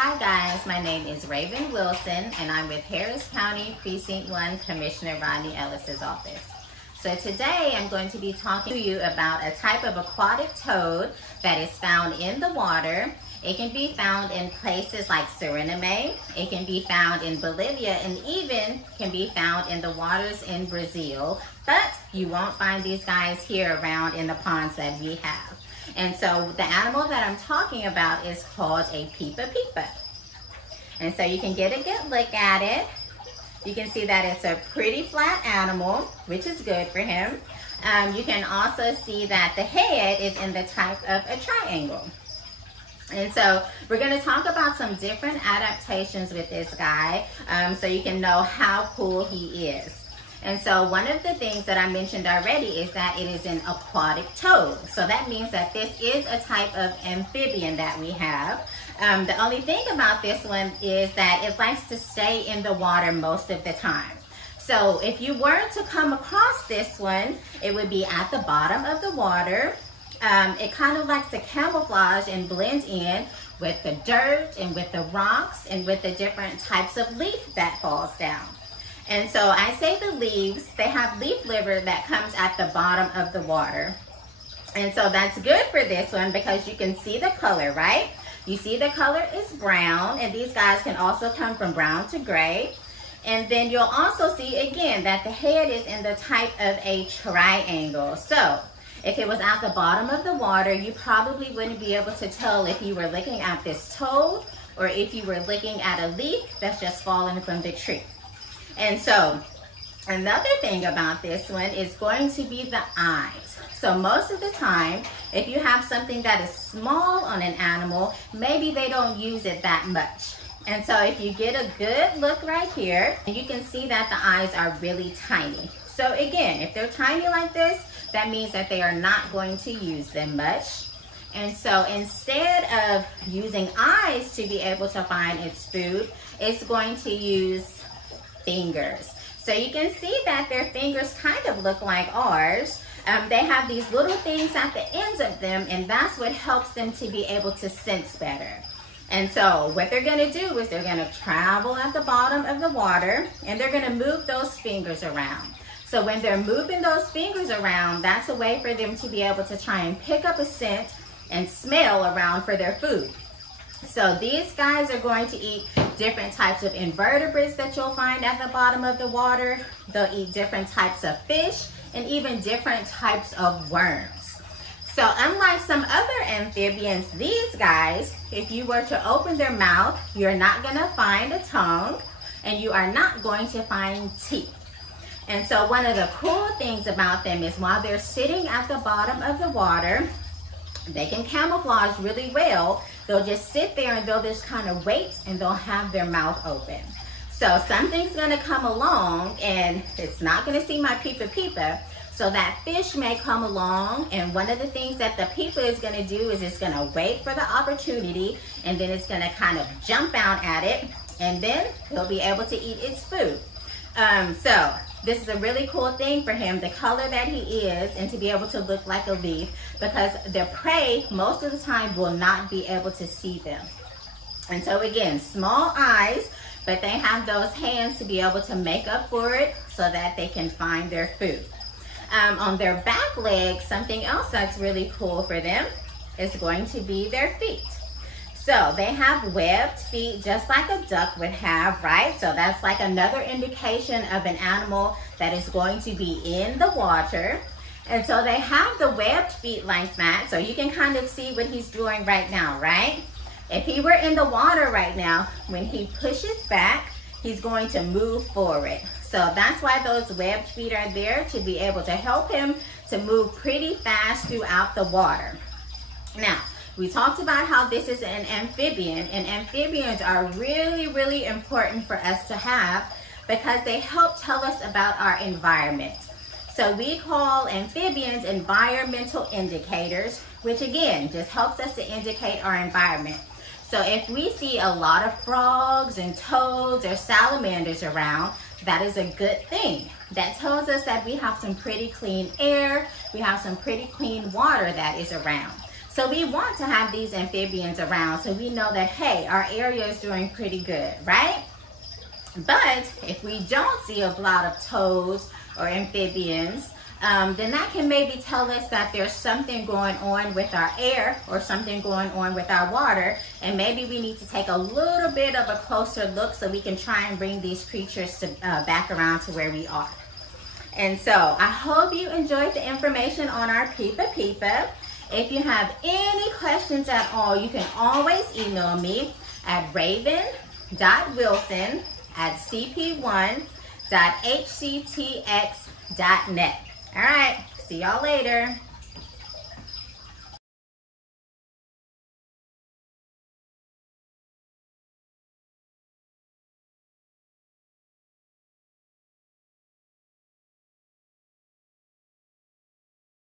Hi guys, my name is Raven Wilson and I'm with Harris County Precinct One Commissioner Rodney Ellis's office. So today I'm going to be talking to you about a type of aquatic toad that is found in the water. It can be found in places like Suriname, it can be found in Bolivia, and even can be found in the waters in Brazil, but you won't find these guys here around in the ponds that we have. And so the animal that I'm talking about is called a Pipa. And so you can get a good look at it. You can see that it's a pretty flat animal, which is good for him. You can also see that the head is in the type of a triangle. And so we're going to talk about some different adaptations with this guy so you can know how cool he is. And so one of the things that I mentioned already is that it is an aquatic toad. So that means that this is a type of amphibian that we have. The only thing about this one is that it likes to stay in the water most of the time. So if you were to come across this one, it would be at the bottom of the water. It kind of likes to camouflage and blend in with the dirt and with the rocks and with the different types of leaf that falls down. And so I say the leaves, they have leaf litter that comes at the bottom of the water. And so that's good for this one because you can see the color, right? You see the color is brown, and these guys can also come from brown to gray. And then you'll also see again that the head is in the type of a triangle. So if it was at the bottom of the water, you probably wouldn't be able to tell if you were looking at this toad or if you were looking at a leaf that's just fallen from the tree. And so another thing about this one is going to be the eyes. So most of the time, if you have something that is small on an animal, maybe they don't use it that much. And so if you get a good look right here, you can see that the eyes are really tiny. So again, if they're tiny like this, that means that they are not going to use them much. And so instead of using eyes to be able to find its food, it's going to use fingers. So you can see that their fingers kind of look like ours. They have these little things at the ends of them, and that's what helps them to be able to sense better. And so what they're going to do is they're going to travel at the bottom of the water, and they're going to move those fingers around. So when they're moving those fingers around, that's a way for them to be able to try and pick up a scent and smell around for their food. So these guys are going to eat different types of invertebrates that you'll find at the bottom of the water. They'll eat different types of fish and even different types of worms. So unlike some other amphibians, these guys, if you were to open their mouth, you're not going to find a tongue and you are not going to find teeth. And so one of the cool things about them is while they're sitting at the bottom of the water, they can camouflage really well. They'll just sit there and they'll just kind of wait and they'll have their mouth open. So something's going to come along and it's not going to see my Pipa. So that fish may come along, and one of the things that the Pipa is going to do is it's going to wait for the opportunity, and then it's going to kind of jump out at it, and then he'll be able to eat its food. So this is a really cool thing for him, the color that he is, and to be able to look like a leaf, because the prey most of the time will not be able to see them. And so again, small eyes, but they have those hands to be able to make up for it so that they can find their food. On their back legs, something else that's really cool for them is going to be their feet. So they have webbed feet just like a duck would have, right? So that's like another indication of an animal that is going to be in the water. And so they have the webbed feet like that. So you can kind of see what he's doing right now, right? If he were in the water right now, when he pushes back, he's going to move forward. So that's why those webbed feet are there, to be able to help him to move pretty fast throughout the water. Now, we talked about how this is an amphibian, and amphibians are really, really important for us to have because they help tell us about our environment. So we call amphibians environmental indicators, which again, just helps us to indicate our environment. So if we see a lot of frogs and toads or salamanders around, that is a good thing. That tells us that we have some pretty clean air, we have some pretty clean water that is around. So we want to have these amphibians around so we know that, hey, our area is doing pretty good, right? But if we don't see a lot of toads or amphibians, then that can maybe tell us that there's something going on with our air or something going on with our water, and maybe we need to take a little bit of a closer look so we can try and bring these creatures to, back around to where we are. And so I hope you enjoyed the information on our Pipa. If you have any questions at all, you can always email me at raven.wilson@cp1.hctx.net. All right, see y'all later.